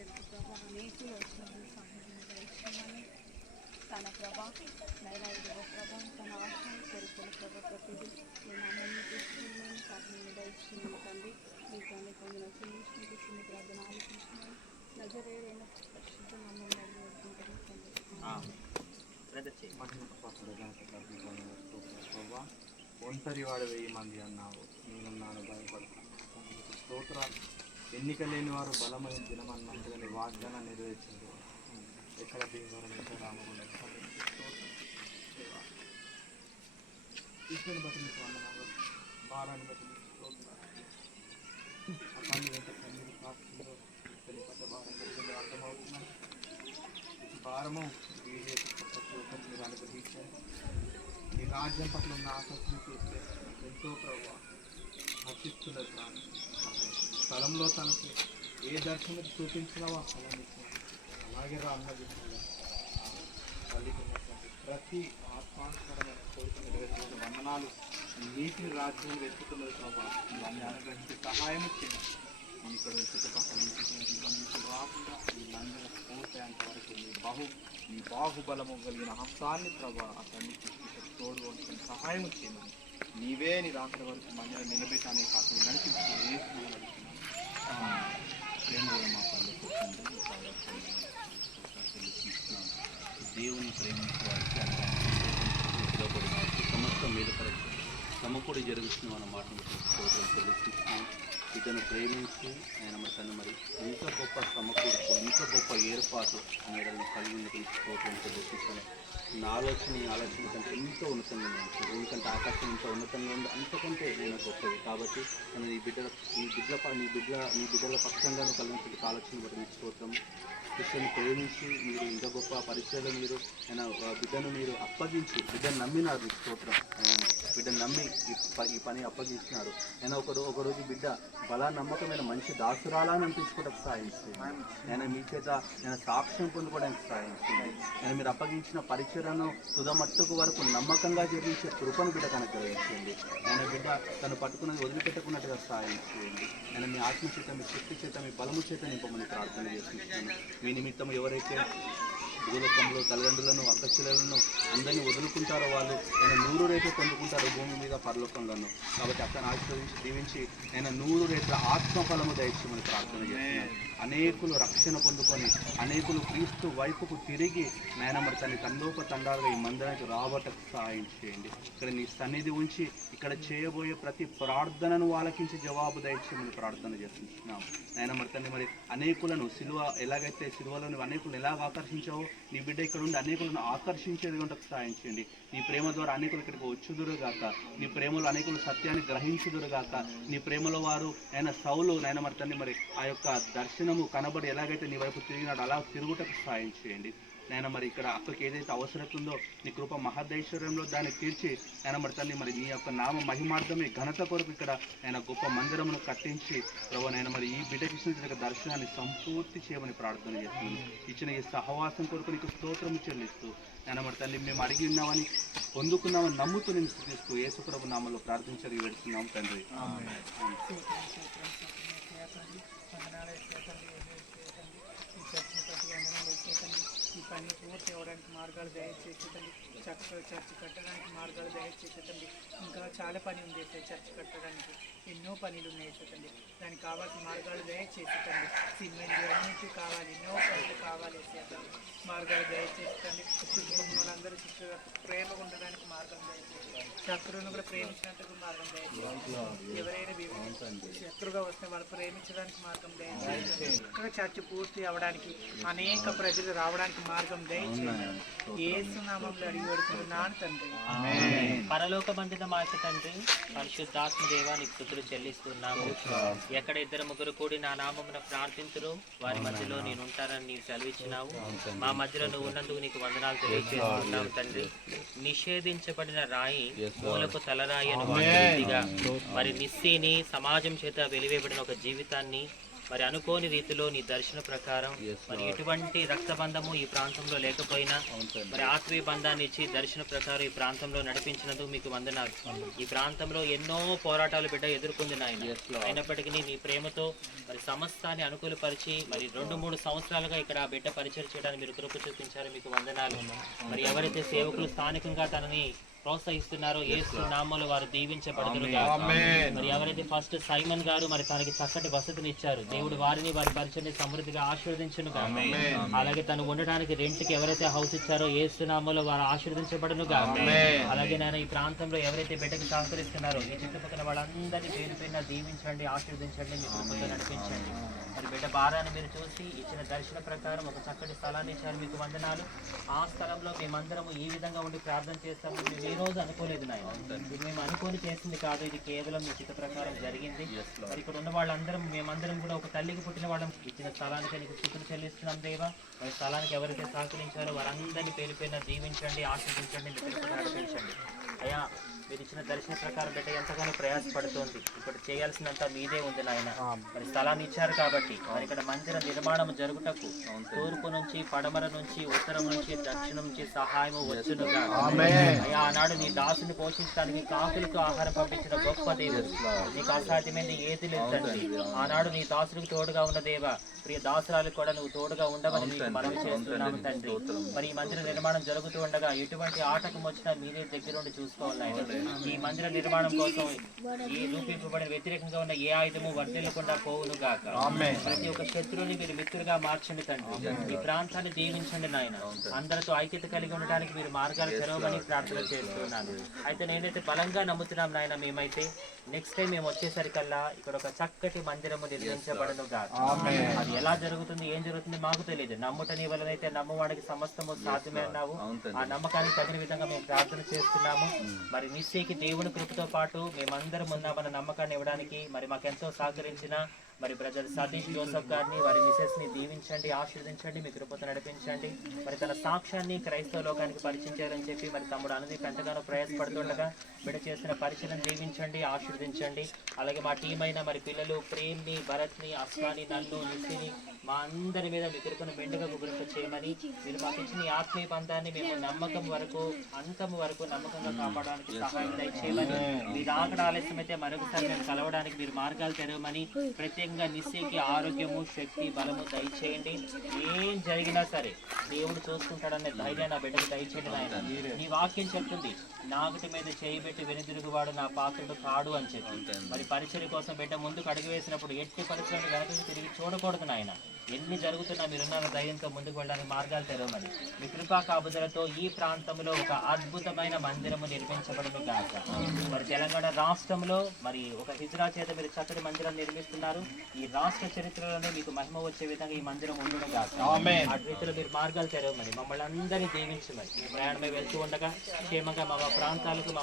తెలుసు ప్రభా అనేకులు వచ్చినప్పుడు సహాయం దయచేయమని తన ప్రభా నైనా ప్రభా తన ఆశ కోరికలు ప్రభా ప్రతిదీ నేను అమ్మని తీసుకున్నాను సహాయం దయచేయమని తండ్రి మీకు అన్ని కొందరు చెల్లించుకుంటూ చిన్న ప్రార్థన ఆలోచించినాను నజరేరైన పరిశుద్ధ నామం వేడుకుంటాను తండ్రి ఒంటరి వాడు వెయ్యి మంది అన్నావు. నేనున్నాను భయపడతాను స్తోత్రాలు. ఎన్నిక లేని వారు బలమైన దినమన్నట్టుగా నీ వాగ్దానం నెరవేర్చింది. ఎక్కడ భీమవరం ఎక్కడ రామగుండం ఈశ్వరుని బట్టి మీకు వందనాలు భారాన్ని బట్టి మీకు స్తోత్రాలు ఆ కన్ను ఎంత కన్నీరు కాస్తుందో ఇతని పట్ల భారం జరిగింది అర్థమవుతున్నాను భారము బీజేపీ ప్రతి ఒక్కరికి మీరు అనుగ్రహించారు ఈ రాజ్యం పట్ల ఉన్న ఆసక్తిని చూస్తే ఎంతో ప్రభావ హర్షిస్తున్నది ప్రాణం స్థలంలో తనకి ఏ దర్శనం చూపించినావో ఆ స్థలం అలాగే రా అన్నది తల్లికి ఉన్నటువంటి ప్రతి ఆత్మానుసరమైన కోరిక నెరవేర్చిన వందనాలు నీటిని రాజ్యం వెతుకుతున్నది ప్రభావ ఇవన్నీ అనుగ్రహించి సహాయం ఇచ్చింది ఇక్కడ చుట్టుపక్కల ఉన్నటువంటి రాకుండా వీళ్ళందరూ పోసేంత వరకు నీ బాహు నీ బాహుబలము కలిగిన హస్తాన్ని ప్రభా అతన్ని తోడు వంచుకొని సహాయం ఇచ్చింది నీవే నీ రాత్రి వరకు మందిరం నిలబెట్టానే కాకుండా నడిపించి. ప్రేమ మా పల్లెకు దేవుని ప్రేమించే వారికి సమస్త మీద పరచు సమకూడి జరుగుతున్న అన్న మాటను తెలుసుకోవడం స్తోత్రం ఇతను ప్రేమించి ఆయన మరి తను మరి ఇంత గొప్ప సమకూర్పు ఇంత గొప్ప ఏర్పాటు మేడలను కలిగి తెలుసుకోవడం స్తోత్రం నా ఆలోచన ఈ ఆలోచన కంటే ఎంతో ఉన్నతంగా ఉంది. ఎందుకంటే ఆకాశం ఇంత ఉన్నతంగా ఉంది. అంతకంటే నేను గొప్పది. కాబట్టి నేను ఈ బిడ్డల ఈ బిడ్డల మీ నీ బిడ్డ నీ బిడ్డల పక్షంగా కలిగిన ఆలోచన బట్టి మీకు స్తోత్రం. కృష్ణని ప్రేమించి మీరు ఇంత గొప్ప పరిచయలు మీరు ఆయన బిడ్డను మీరు అప్పగించి బిడ్డను నమ్మినారు మీకు స్తోత్రం. ఆయన బిడ్డను నమ్మి ఈ పని అప్పగించినారు. ఆయన ఒక ఒకరోజు బిడ్డ బలా నమ్మకమైన మంచి దాసురాలా అని అనిపించుకోవడానికి సాయం ఆయన మీ చేత నేను సాక్ష్యం పొందుకోవడానికి సాయం చేయండి నేను మీరు అప్పగించిన పరిచయను తుదమట్టుకు వరకు నమ్మకంగా జరిగించే కృపను బిడ్డ కనుక గ్రహించండి ఆయన బిడ్డ తను పట్టుకున్నది వదిలిపెట్టకున్నట్టుగా సాయం చేయండి నేను మీ ఆత్మచేత మీ శక్తి చేత మీ బలము చేత నింపమని ప్రార్థన చేస్తున్నాను. మీ నిమిత్తం ఎవరైతే భూలోకంలో తల్లిదండ్రులను అక్కచెల్లెలను అందరినీ వదులుకుంటారో వాళ్ళు ఆయన నూరు రేట్లు పొందుకుంటారు భూమి మీద పరలోకంలోను. కాబట్టి అతను ఆశీర్వదించి దీవించి ఆయన నూరు రేట్ల ఆత్మఫలము దయచేయమని ప్రార్థన చేస్తున్నాను. అనేకులు రక్షణ పొందుకొని అనేకులు క్రీస్తు వైపుకు తిరిగి నాయన మరి తన తండోప తండాలుగా ఈ మందిరానికి రావటకు సహాయం చేయండి. ఇక్కడ నీ సన్నిధి ఉంచి ఇక్కడ చేయబోయే ప్రతి ప్రార్థనను ఆలకించి జవాబు దయచేయమని ప్రార్థన చేస్తున్నాం నాయన మరి తన్ని మరి అనేకులను సిలువ ఎలాగైతే సిలువలో అనేకులను ఎలాగ ఆకర్షించావో నీ బిడ్డ ఇక్కడ ఉండి అనేకులను ఆకర్షించేది ఉండకు సహాయం చేయండి. నీ ప్రేమ ద్వారా అనేకులు ఇక్కడికి వచ్చుదురుగాక నీ ప్రేమలో అనేకులు సత్యాన్ని గ్రహించుదురు గాక. నీ ప్రేమలో వారు ఆయన సౌలు నాయన మరి తన్ని మరి ఆ యొక్క దర్శనము కనబడి ఎలాగైతే నీ వైపు తిరిగినాడు అలా తిరుగుటకు సహాయం చేయండి. నాయన మరి ఇక్కడ అక్కడికి ఏదైతే అవసరం ఉందో నీ కృప మహదైశ్వర్యంలో దాన్ని తీర్చి ఆయన మరి తల్లి మరి నీ యొక్క నామ మహిమార్థమే ఘనత కొరకు ఇక్కడ ఆయన గొప్ప మందిరమును కట్టించి ప్రభు నాయన మరి ఈ బిడ్డకి ఇచ్చిన దర్శనాన్ని సంపూర్తి చేయమని ప్రార్థన చేస్తున్నాను. ఇచ్చిన ఈ సహవాసం కొరకు నీకు స్తోత్రము చెల్లిస్తూ ఆయన మరి తల్లి మేము అడిగి ఉన్నామని పొందుకున్నామని నమ్ముతూ నేను స్థితిస్తూ యేసుప్రభు నామంలో ప్రార్థించడానికి వెళ్తున్నాం తండ్రి ఆమేన్. ఈ చర్చిని ప్రతి వందనాలు చేతండి ఈ పని పూర్తి అవ్వడానికి మార్గాలు దయచేసేటండి చర్చ చర్చి కట్టడానికి మార్గాలు దయచేసేటండి ఇంకా చాలా పని ఉంది సార్ చర్చ్ కట్టడానికి. ఎన్నో పనులు ఉన్నాయి చెప్పండి దానికి కావాల్సిన మార్గాలు దయచేసేటండి సిమెంట్ అన్నిటి కావాలి ఎన్నో పనులు కావాలి చేతండి మార్గాలు దయచేసేటండి చుట్టుపక్కల వాళ్ళందరూ చుట్టూ ప్రేమగా ఉండడానికి మార్గం దయచేసి శత్రువును కూడా ప్రేమించినట్టుగా మార్గం దయచేసి ఎవరైనా శత్రుగా వస్తే వాళ్ళు ప్రేమించడానికి మార్గం దయచేసి ఇంకా చర్చ్ పూర్తి అవ్వడానికి అనేక ప్రజలు రావడానికి మార్గం దయచేసి ఏసునామంలో అడిగి పెడుతున్నాను తండ్రి. పరలోక బంధిత మాత తండ్రి పరిశుద్ధాత్మ దేవా నీకు స్థుతులు చెల్లిస్తున్నాము. ఎక్కడ ఇద్దరు ముగ్గురు కూడి నా నామమున ప్రార్థించురు వారి మధ్యలో నేను ఉంటానని నీవు సెలవిచ్చినావు. మా మధ్యలో నువ్వు ఉన్నందుకు నీకు వందనాలు తెలియజేస్తున్నావు తండ్రి. నిషేధించబడిన రాయి మూలకు తలరాయి అని మరి నిస్సీని సమాజం చేత వెలివేయబడిన ఒక జీవితాన్ని మరి అనుకోని రీతిలో నీ దర్శన ప్రకారం మరి ఎటువంటి రక్తబంధము ఈ ప్రాంతంలో లేకపోయినా మరి ఆత్మీయ బంధాన్ని ఇచ్చి దర్శన ప్రకారం ఈ ప్రాంతంలో నడిపించినందుకు మీకు వందనాలు. ఈ ప్రాంతంలో ఎన్నో పోరాటాలు బిడ్డ ఎదుర్కొంది నాయన. అయినప్పటికీ నీ ప్రేమతో మరి సమస్తాన్ని అనుకూలపరిచి మరి రెండు మూడు సంవత్సరాలుగా ఇక్కడ ఆ బిడ్డ పరిచయం చేయడానికి మీరు కృప చూపించారు మీకు వందనాలు. మరి ఎవరైతే సేవకులు స్థానికంగా తనని ప్రోత్సహిస్తున్నారో ఏసు నామములు వారు దీవించబడుతున్నారు మరి ఎవరైతే ఫస్ట్ సైమన్ గారు మరి తనకి చక్కటి వసతిని ఇచ్చారు దేవుడు వారిని వారి పరిచయం సమృద్ధిగా ఆశీర్వదించును. అలాగే తను ఉండడానికి రెంట్కి ఎవరైతే హౌస్ ఇచ్చారో ఏసు నామములో వారు ఆశీర్వదించబడును. అలాగే నేను ఈ ప్రాంతంలో ఎవరైతే బిడ్డకు సహకరిస్తున్నారో ఈ చుట్టుపక్కల వాళ్ళందరినీ పేరు పైన దీవించండి ఆశీర్వదించండి మీ నడిపించండి. మరి బిడ్డ భారాన్ని మీరు చూసి ఇచ్చిన దర్శన ప్రకారం ఒక చక్కటి స్థలాన్ని ఇచ్చారు మీకు వందనాలు. ఆ స్థలంలో మేమందరము ఈ విధంగా ఉండి ప్రార్థన చేస్తాము ఏ రోజు అనుకోలేదు నాయన. ఇది మేము అనుకోని చేసింది కాదు. ఇది కేవలం మీ చిత్త ప్రకారం జరిగింది. మరి ఇక్కడ ఉన్న వాళ్ళందరం మేమందరం కూడా ఒక తల్లికి పుట్టిన వాళ్ళం. ఇచ్చిన స్థలానికి నీకు స్థుతులు చెల్లిస్తున్నాం దేవా. మరి స్థలానికి ఎవరైతే సహకరించారో వారందరినీ పేరు పేరున దీవించండి నడిపించండి అయ్యా మీరు ఇచ్చిన దర్శన ప్రకారం బిడ్డ ఎంతగానో ప్రయాసపడుతోంది. ఇప్పుడు చేయాల్సినంత మీదే ఉంది నాయన. మరి స్థలాన్ని ఇచ్చారు కాబట్టి మరి ఇక్కడ మందిర నిర్మాణం జరుగుటకు తూర్పు నుంచి పడమర నుంచి ఉత్తరం నుంచి దక్షిణం నుంచి సహాయము వచ్చును అయ్యా ఆనాడు నీ దాసుని పోషించడానికి కాకులకు ఆహారం పంపించిన గొప్ప దేవుడు నీకు అసాధ్యమైనది ఏది లేదు తండ్రి. ఆనాడు నీ దాసులకు తోడుగా ఉన్న దేవ ప్రియ దాసురాలకు కూడా నువ్వు తోడుగా ఉండవని నీకు మనవి చేస్తున్నాము తండ్రి. మరి ఈ మందిర నిర్మాణం జరుగుతూ ఉండగా ఎటువంటి ఆటకం వచ్చినా మీరే దగ్గరుండి చూసుకోవాలి. ఈ మందిర నిర్మాణం కోసం ఈ రూపింపబడిన వ్యతిరేకంగా ఉన్న ఏ ఆయుధము వర్ధిల్లకుండా పోవును గాక. ప్రతి ఒక్క శత్రువుని మీరు మిత్రులుగా మార్చండి తండ్రి. ఈ ప్రాంతాన్ని దీవించండి నాయన. అందరితో ఐక్యత కలిగి ఉండడానికి మీరు మార్గాలు తెరవమని ప్రార్థన చేస్తున్నాను. అయితే నేనైతే బలంగా నమ్ముతున్నాం నాయన మేమైతే. నెక్స్ట్ టైం మేము వచ్చేసరికల్లా ఇక్కడ ఒక చక్కటి మందిరము నిర్మించబడను గాక. అది ఎలా జరుగుతుంది ఏం జరుగుతుంది మాకు తెలియదు నమ్ముటని వలనైతే నమ్మవాడికి సమస్తము సాధ్యమే అన్నావు. ఆ నమ్మకానికి తగిన విధంగా మేము ప్రార్థన చేస్తున్నాము. మరి ఎస్సీకి దేవుని కృపతో పాటు మేమందరం ఉన్నామన్న నమ్మకాన్ని ఇవ్వడానికి మరి మాకెంతో సహకరించిన మరి బ్రదర్ సతీష్ జోసఫ్ గారిని వారి మిసెస్ని దీవించండి ఆశీర్వదించండి మీ కృపతో నడిపించండి. మరి తన సాక్ష్యాన్ని క్రైస్తవ లోకానికి పరిచయం చేయాలని చెప్పి మరి తమ్ముడు అనుదీప్ ఎంతగానో ప్రయాసపడుతుండగా బిడ్డ చేసిన పరిచయం దీవించండి ఆశీర్వదించండి. అలాగే మా టీం అయిన మరి పిల్లలు ప్రేమ్ని భరత్ని అస్వాని నన్ను నిత్యని మా అందరి మీద మీ కృపను మెండుగా గురింప చేయమని మీరు మాకు ఇచ్చిన ఆత్మీయ బంధాన్ని మేము నమ్మకం వరకు అంతం వరకు నమ్మకంగా కాపాడడానికి సహాయం దయచేయమని మీ రాకడ ఆలస్యమైతే మరొకసారి మేము కలవడానికి మీరు మార్గాలు తెరవమని ముఖ్యంగా నిశ్చయకి ఆరోగ్యము శక్తి బలము దయచేయండి. ఏం జరిగినా సరే దేవుడు చూసుకుంటాడనే ధైర్యం నా బిడ్డకు దయచేయండి ఆయన నీ వాక్యం చెప్తుంది నాగటి మీద చేయబెట్టి వెనుదిరుగువాడు నా పాత్రుడు కాడు అని చెప్పి. మరి పరిచయం కోసం బిడ్డ ముందుకు అడుగు వేసినప్పుడు ఎట్టి పరిచయం వెనక తిరిగి చూడకూడదు నాయన. ఎన్ని జరుగుతున్నా మీరున్న ధైర్యంతో ముందుకు వెళ్ళడానికి మార్గాలు తెరవమని. మీ కృపా కాపుదలతో ఈ ప్రాంతంలో ఒక అద్భుతమైన మందిరము నిర్మించబడును గాక. మరి తెలంగాణ రాష్ట్రంలో మరి ఒక హిజ్రా చేత మీరు చక్కటి మందిరం నిర్మిస్తున్నారు. ఈ రాష్ట్ర చరిత్రలోనే మీకు మహిమ వచ్చే విధంగా ఈ మందిరం ఉండును గాక. ఆ రీతిలో మీరు మార్గాలు తెరవమని. మమ్మల్ని అందరినీ దీవించమని. ప్రయాణమే వెళ్తూ ఉండగా క్షేమంగా మా ప్రాంతాలకు మా